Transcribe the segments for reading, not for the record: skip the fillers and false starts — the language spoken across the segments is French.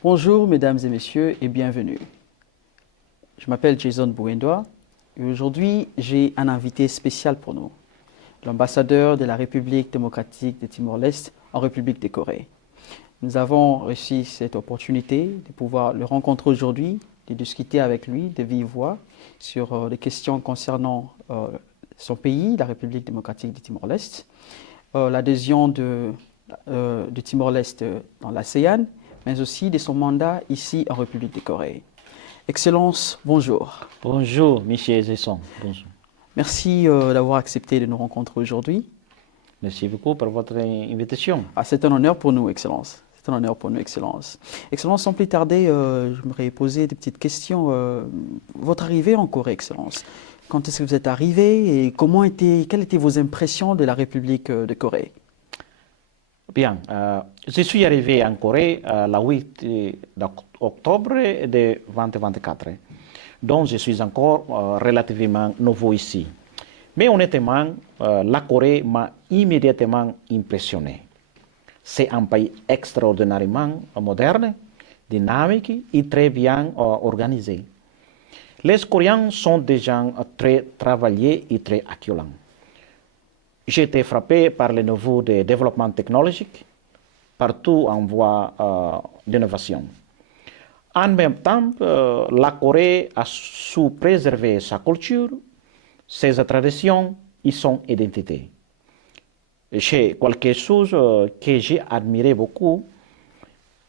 Bonjour mesdames et messieurs et bienvenue. Je m'appelle Jason Bouendoa et aujourd'hui j'ai un invité spécial pour nous, l'ambassadeur de la République démocratique de Timor-Leste en République de Corée. Nous avons réussi cette opportunité de pouvoir le rencontrer aujourd'hui, de discuter avec lui de vive voix sur les questions concernant son pays, la République démocratique de Timor-Leste, l'adhésion de Timor-Leste dans l'ASEAN, mais aussi de son mandat ici en République de Corée. Excellence, bonjour. Bonjour, Michel Zesson. Bonjour. Merci d'avoir accepté de nous rencontrer aujourd'hui. Merci beaucoup pour votre invitation. C'est un honneur pour nous, Excellence. C'est un honneur pour nous, Excellence. Excellence, sans plus tarder, j'aimerais poser des petites questions. Votre arrivée en Corée, Excellence, quand est-ce que vous êtes arrivé et quelles étaient vos impressions de la République de Corée? Bien, je suis arrivé en Corée le 8 octobre de 2024, donc je suis encore relativement nouveau ici. Mais honnêtement, la Corée m'a immédiatement impressionné. C'est un pays extraordinairement moderne, dynamique et très bien organisé. Les Coréens sont des gens très travaillés et très accueillants. J'ai été frappé par le niveau de développement technologique, partout en voie d'innovation. En même temps, la Corée a su préserver sa culture, ses traditions et son identité. C'est quelque chose que j'ai admiré beaucoup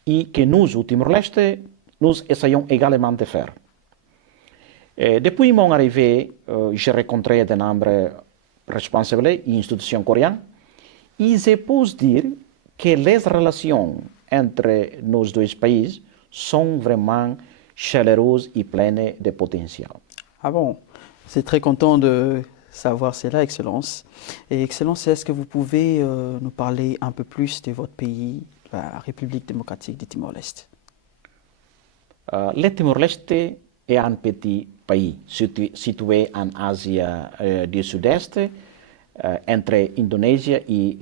et que nous, au Timor-Leste, nous essayons également de faire. Depuis mon arrivée, j'ai rencontré de nombreux responsables et institutions coréennes et je peux dire que les relations entre nos deux pays sont vraiment chaleureuses et pleines de potentiel. Ah bon, c'est très content de savoir cela, Excellence. Et Excellence, est-ce que vous pouvez nous parler un peu plus de votre pays, la République démocratique du Timor-Leste? Le Timor-Leste est un petit pays situé en Asie du Sud-Est, entre Indonésie et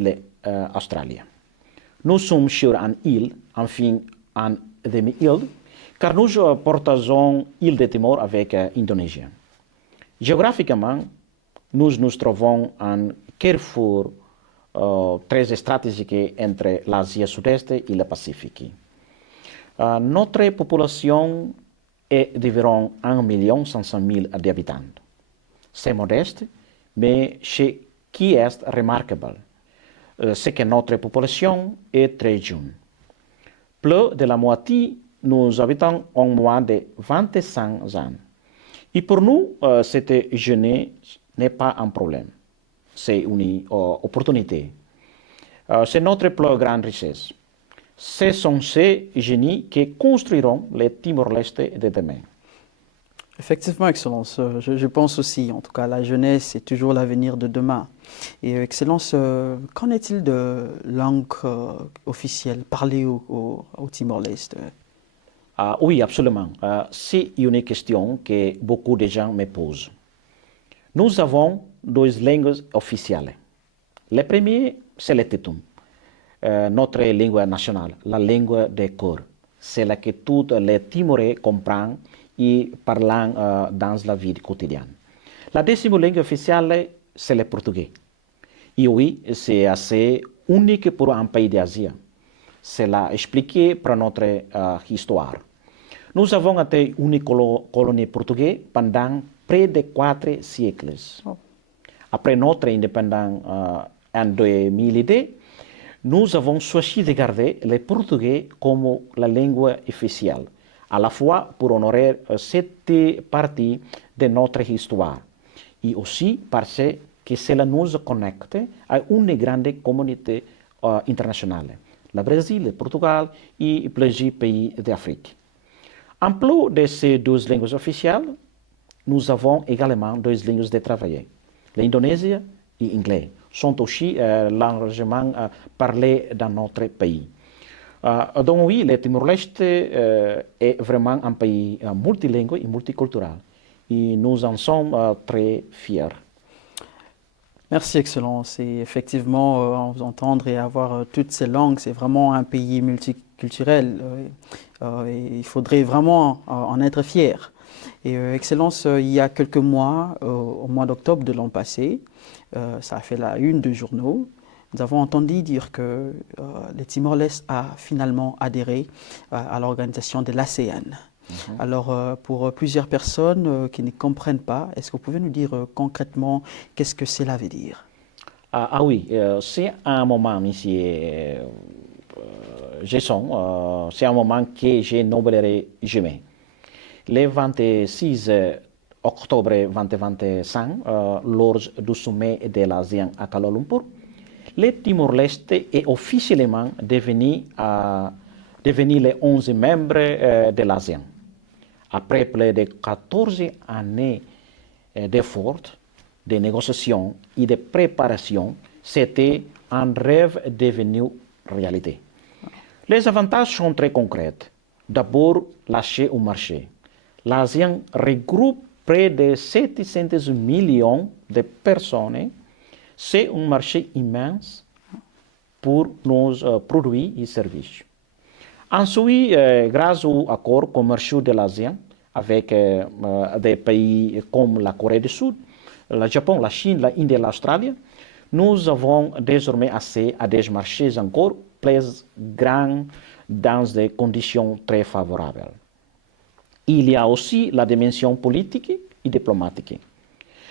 l'Australie. Nous sommes sur une île, enfin une demi-île, car nous partageons l'île de Timor avec l'Indonésie. Géographiquement, nous nous trouvons en carrefour très stratégique entre l'Asie Sud-Est et le Pacifique. Notre population est d'environ 1,5 million d'habitants. C'est modeste, mais ce qui est remarquable, c'est que notre population est très jeune. Plus de la moitié, nous habitants ont moins de 25 ans. Et pour nous, cette jeunesse n'est pas un problème, c'est une opportunité. C'est notre plus grande richesse. Ce sont ces génies qui construiront le Timor-Leste de demain. Effectivement, Excellence, je pense aussi, en tout cas, la jeunesse est toujours l'avenir de demain. Et Excellence, qu'en est-il de langue officielle parlée au Timor-Leste? Oui, absolument. C'est une question que beaucoup de gens me posent. Nous avons deux langues officielles. La première, c'est le Tetum, notre langue nationale, la langue des cœurs. C'est la que tous les Timorais comprennent et parlent dans la vie quotidienne. La deuxième langue officielle, c'est le portugais. Et oui, c'est assez unique pour un pays d'Asie. C'est là expliqué par notre histoire. Nous avons été une colonie portugaise pendant près de 4 siècles. Après notre indépendance en 2002, nous avons choisi de garder le portugais comme la langue officielle, à la fois pour honorer cette partie de notre histoire et aussi parce que cela nous connecte à une grande communauté internationale, le Brésil, le Portugal et plusieurs pays d'Afrique. En plus de ces deux langues officielles, nous avons également deux langues de travail, l'indonésien et l'anglais, sont aussi largement parlées dans notre pays. Donc oui, le Timor-Leste est vraiment un pays multilingue et multiculturel. Et nous en sommes très fiers. Merci, Excellence. Et effectivement, vous entendre et avoir toutes ces langues, c'est vraiment un pays multiculturel. Et il faudrait vraiment en être fier. Et Excellence, il y a quelques mois, au mois d'octobre de l'an passé, ça a fait la une de journaux. Nous avons entendu dire que le Timor-Leste a finalement adhéré à l'organisation de l'ASEAN. Alors, pour plusieurs personnes qui ne comprennent pas, est-ce que vous pouvez nous dire concrètement qu'est-ce que cela veut dire? Oui, c'est un moment, monsieur Jason, c'est un moment que je n'oublierai jamais. Le 26 octobre 2025, lors du sommet de l'ASEAN à Kuala Lumpur, le Timor-Leste est officiellement devenu le 11e membre de l'ASEAN. Après plus de 14 années d'efforts, de négociations et de préparation, c'était un rêve devenu réalité. Les avantages sont très concrets. D'abord, l'accès au marché. L'ASEAN regroupe près de 700 millions de personnes. C'est un marché immense pour nos produits et services. Ensuite, grâce aux accords commerciaux de l'ASEAN avec des pays comme la Corée du Sud, le Japon, la Chine, l'Inde et l'Australie, nous avons désormais accès à des marchés encore plus grands dans des conditions très favorables. Il y a aussi la dimension politique et diplomatique.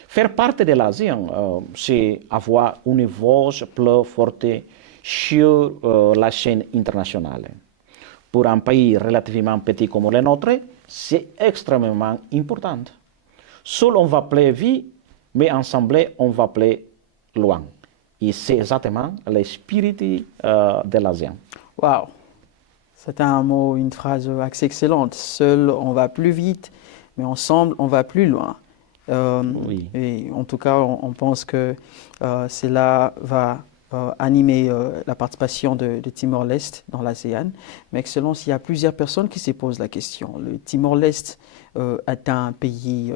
Faire partie de l'ASEAN, c'est avoir une voix plus forte sur la scène internationale. Pour un pays relativement petit comme le nôtre, c'est extrêmement important. Seul on va plus vite, mais ensemble on va plus loin. Et c'est exactement l'esprit de l'ASEAN. Waouh! C'est un mot, une phrase assez excellente. Seul, on va plus vite, mais ensemble, on va plus loin. Oui. Et en tout cas, on pense que cela va animer la participation de Timor-Leste dans l'ASEAN. Mais Excellence, il y a plusieurs personnes qui se posent la question. Le Timor-Leste est un pays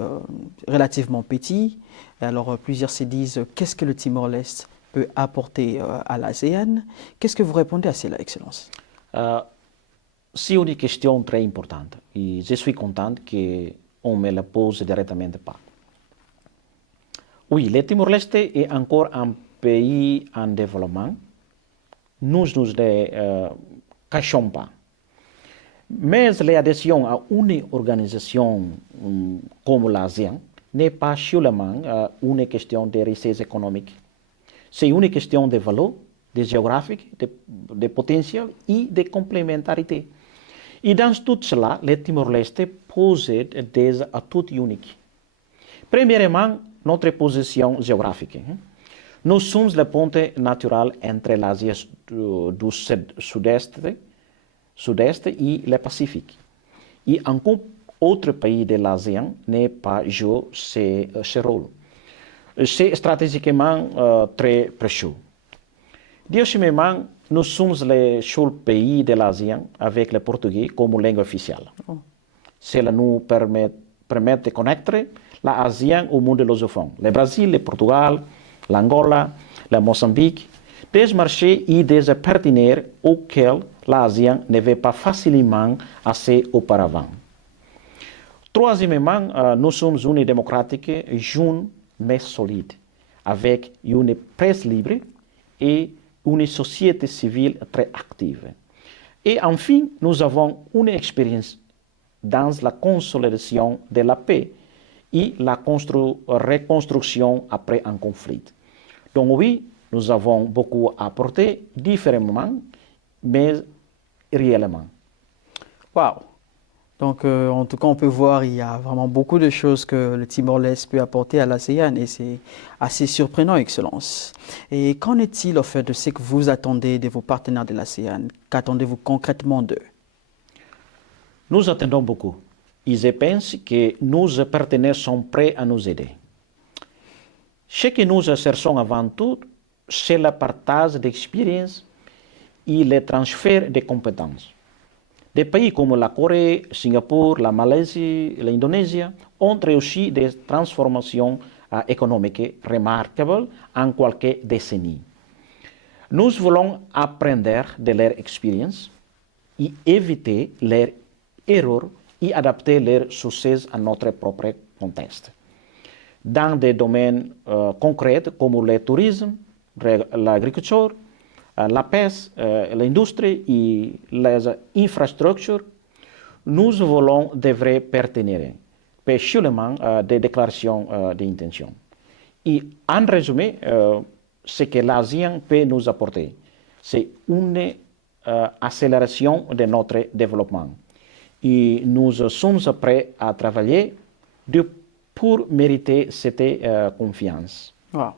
relativement petit. Alors, plusieurs se disent, qu'est-ce que le Timor-Leste peut apporter à l'ASEAN? Qu'est-ce que vous répondez à cela, Excellence? C'est une question très importante et je suis content qu'on me la pose directement pas. Oui, le Timor-Leste est encore un pays en développement. Nous ne le cachons pas. Mais l'adhésion à une organisation comme l'ASEAN n'est pas seulement une question de richesse économique. C'est une question de valeur, de géographique, de potentiel et de complémentarité. Et dans tout cela, le Timor-Leste possède des atouts uniques. Premièrement, notre position géographique. Nous sommes le pont naturel entre l'Asie du sud-est et le Pacifique. Et aucun autre pays de l'ASEAN n'est pas joué ce rôle. C'est stratégiquement très précieux. Deuxièmement, nous sommes le seul pays de l'ASEAN avec le portugais comme langue officielle. Cela nous permet de connecter l'ASEAN au monde lusophone. Le Brésil, le Portugal, l'Angola, le Mozambique, des marchés et des partenaires auxquels l'ASEAN n'avait pas facilement accès auparavant. Troisièmement, nous sommes une démocratique jeune mais solide, avec une presse libre et une société civile très active. Et enfin, nous avons une expérience dans la consolidation de la paix et la reconstruction après un conflit. Donc oui, nous avons beaucoup apporté différemment, mais réellement. Wow! Donc, en tout cas, on peut voir il y a vraiment beaucoup de choses que le Timor-Leste peut apporter à l'ASEAN et c'est assez surprenant, Excellence. Et qu'en est-il au fait de ce que vous attendez de vos partenaires de l'ASEAN? Qu'attendez-vous concrètement d'eux? Nous attendons beaucoup. Et je pense que nos partenaires sont prêts à nous aider. Ce que nous cherchons avant tout, c'est le partage d'expériences et le transfert de compétences. Des pays comme la Corée, Singapour, la Malaisie et l'Indonésie ont réussi des transformations économique remarquable en quelques décennies. Nous voulons apprendre de leur expérience et éviter leurs erreurs et adapter leurs succès à notre propre contexte. Dans des domaines concrets comme le tourisme, l'agriculture, la pêche, l'industrie et les infrastructures, nous voulons des vrais partenaires, pas seulement des déclarations d'intention. Et en résumé, ce que l'ASEAN peut nous apporter, c'est une accélération de notre développement. Et nous sommes prêts à travailler pour mériter cette confiance. Wow.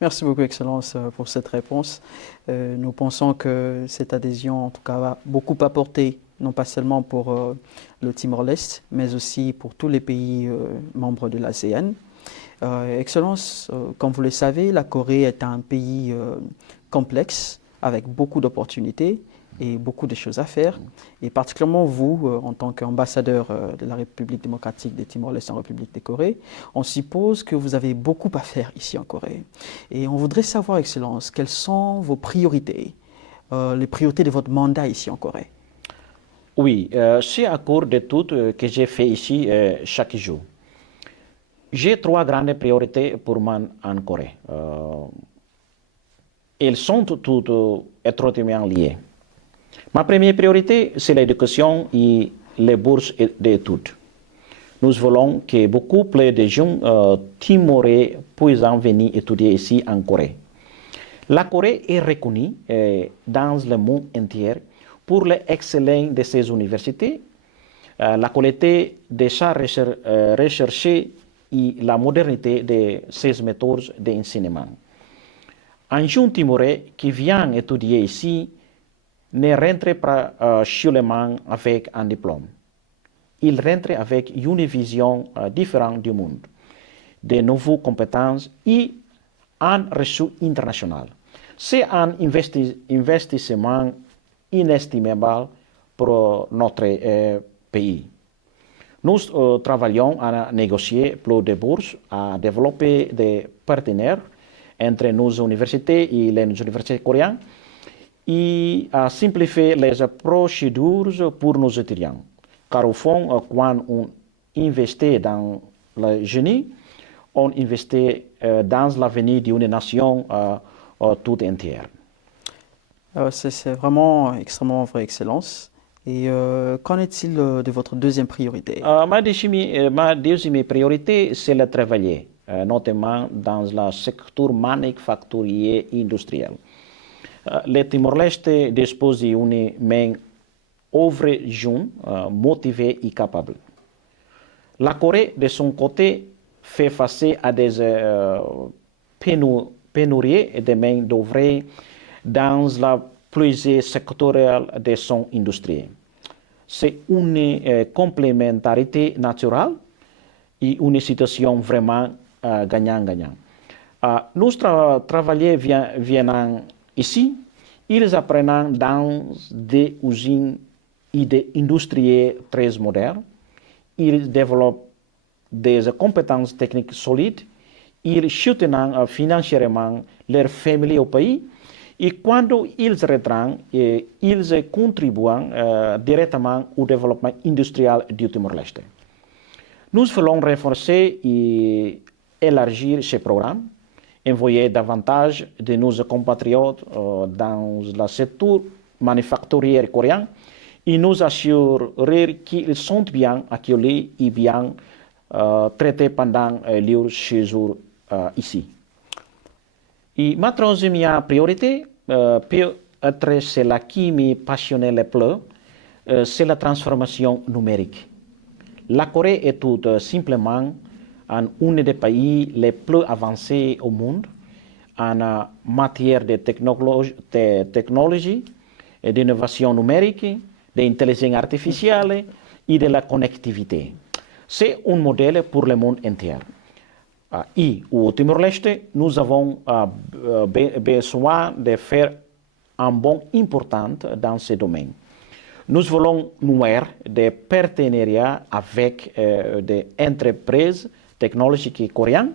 Merci beaucoup, Excellence, pour cette réponse. Nous pensons que cette adhésion, en tout cas, va beaucoup apporter, non pas seulement pour le Timor-Leste, mais aussi pour tous les pays membres de l'ASEAN. Excellence, comme vous le savez, la Corée est un pays complexe, avec beaucoup d'opportunités et beaucoup de choses à faire. Et particulièrement vous, en tant qu'ambassadeur de la République démocratique de Timor-Leste en République de Corée, on suppose que vous avez beaucoup à faire ici en Corée. Et on voudrait savoir, Excellence, quelles sont vos priorités, les priorités de votre mandat ici en Corée? Oui, c'est à cause de tout que j'ai fait ici chaque jour. J'ai trois grandes priorités pour moi en Corée. Elles sont toutes étroitement liées. Ma première priorité, c'est l'éducation et les bourses d'études. Nous voulons que beaucoup plus de jeunes timorais puissent venir étudier ici en Corée. La Corée est reconnue dans le monde entier pour l'excellence de ses universités, la qualité de sa recherche et la modernité de ses méthodes d'enseignement. Un jeune Timorais qui vient étudier ici ne rentre pas seulement avec un diplôme. Il rentre avec une vision différente du monde, de nouvelles compétences et un réseau international. C'est un investissement inestimable pour notre pays. Nous travaillons à négocier plus de bourses, à développer des partenaires entre nos universités et les universités coréennes et à simplifier les procédures pour nos étudiants. Car au fond, quand on investit dans le génie, on investit dans l'avenir d'une nation toute entière. C'est vraiment extrêmement vrai, Excellence. Et qu'en est-il de votre deuxième priorité? Ma deuxième priorité, c'est le travail, notamment dans le secteur manufacturier et industriel. Le Timor-Leste dispose d'une main-d'œuvre jeune, motivée et capable. La Corée, de son côté, fait face à des pénuries de main-d'œuvre dans la plusieurs sectorielle de son industrie. C'est une complémentarité naturelle et une situation vraiment gagnant-gagnant. Nous travailleurs viennent ici, ils apprennent dans des usines et des industries très modernes, ils développent des compétences techniques solides, ils soutiennent financièrement leur famille au pays. Et quand ils retraitent, ils contribuent directement au développement industriel du Timor-Leste. Nous voulons renforcer et élargir ce programme, envoyer davantage de nos compatriotes dans le secteur manufacturier coréen et nous assurer qu'ils sont bien accueillis et bien traités pendant leur séjour ici. Et ma troisième priorité, peut-être celle qui me passionne le plus, c'est la transformation numérique. La Corée est tout simplement un des pays les plus avancés au monde en matière de technologie et d'innovation numérique, d'intelligence artificielle et de la connectivité. C'est un modèle pour le monde entier. Et au Timor-Leste, nous avons besoin de faire un bond important dans ce domaine. Nous voulons nouer des partenariats avec des entreprises technologiques coréennes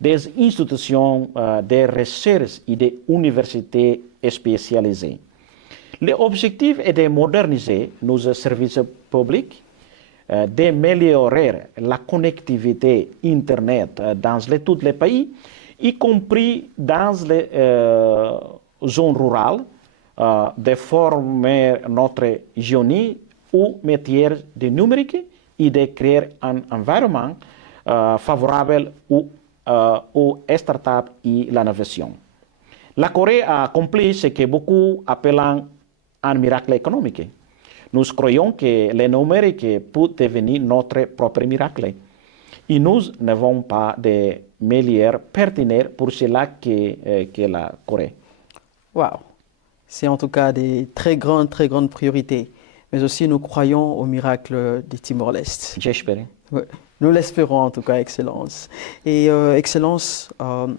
des institutions de recherche et des universités spécialisées. L'objectif est de moderniser nos services publics, d'améliorer la connectivité Internet dans tous les pays, y compris dans les zones rurales, de former notre génie aux métiers de numérique et de créer un environnement favorable aux startups et l'innovation. La Corée a accompli ce que beaucoup appellent un miracle économique. Nous croyons que le numérique peut devenir notre propre miracle. Et nous n'avons pas de meilleur partenaire pour cela que la Corée. Wow. C'est en tout cas des très grandes priorités. Mais aussi, nous croyons au miracle du Timor-Leste. J'espère. Ouais. Nous l'espérons en tout cas, Excellence. Et Excellence,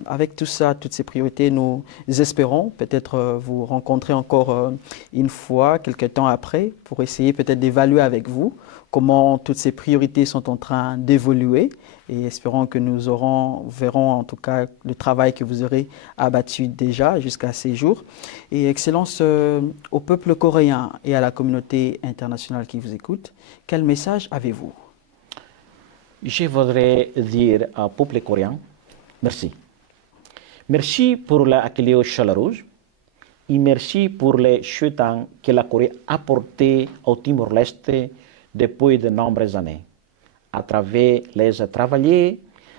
avec tout ça, toutes ces priorités, nous espérons peut-être vous rencontrer encore une fois, quelques temps après, pour essayer peut-être d'évaluer avec vous comment toutes ces priorités sont en train d'évoluer. Et espérons que nous verrons en tout cas le travail que vous aurez abattu déjà jusqu'à ces jours. Et Excellence, au peuple coréen et à la communauté internationale qui vous écoute, quel message avez-vous? Je voudrais dire au peuple coréen, merci. Merci pour l'accueil chaleureux et merci pour les soutiens que la Corée a apporté au Timor-Leste depuis de nombreuses années, à travers les travailleurs,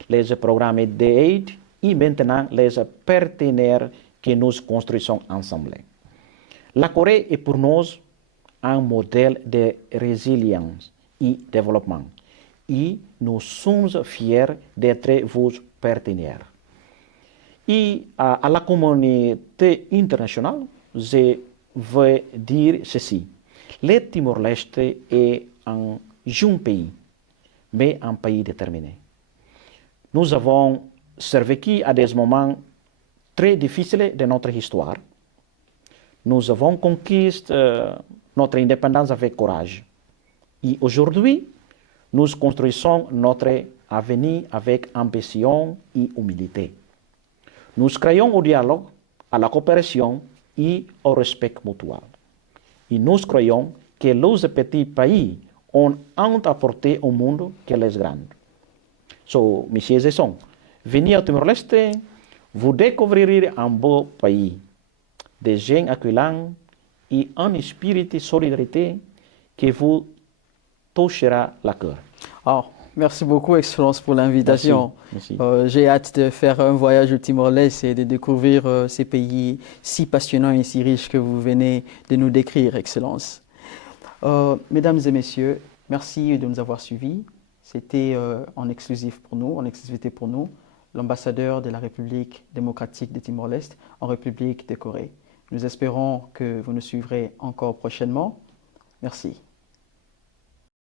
les programmes d'aide et maintenant les partenaires que nous construisons ensemble. La Corée est pour nous un modèle de résilience et de développement. Et nous sommes fiers d'être vos partenaires. Et à la communauté internationale, je veux dire ceci. Le Timor-Leste est un jeune pays, mais un pays déterminé. Nous avons survécu à des moments très difficiles de notre histoire. Nous avons conquis notre indépendance avec courage. Et aujourd'hui, nous construisons notre avenir avec ambition et humilité. Nous croyons au dialogue, à la coopération et au respect mutuel. Et nous croyons que les petits pays ont apporté au monde que les grands. So, mes chers amis, venez au Timor-Leste, vous découvrirez un beau pays, des gens accueillants et un esprit de solidarité qui vous touchera le cœur. Oh, merci beaucoup, Excellence, pour l'invitation. Merci. J'ai hâte de faire un voyage au Timor-Leste et de découvrir ces pays si passionnants et si riches que vous venez de nous décrire, Excellence. Mesdames et messieurs, merci de nous avoir suivis. C'était en exclusivité pour nous, l'ambassadeur de la République démocratique de Timor-Leste en République de Corée. Nous espérons que vous nous suivrez encore prochainement. Merci.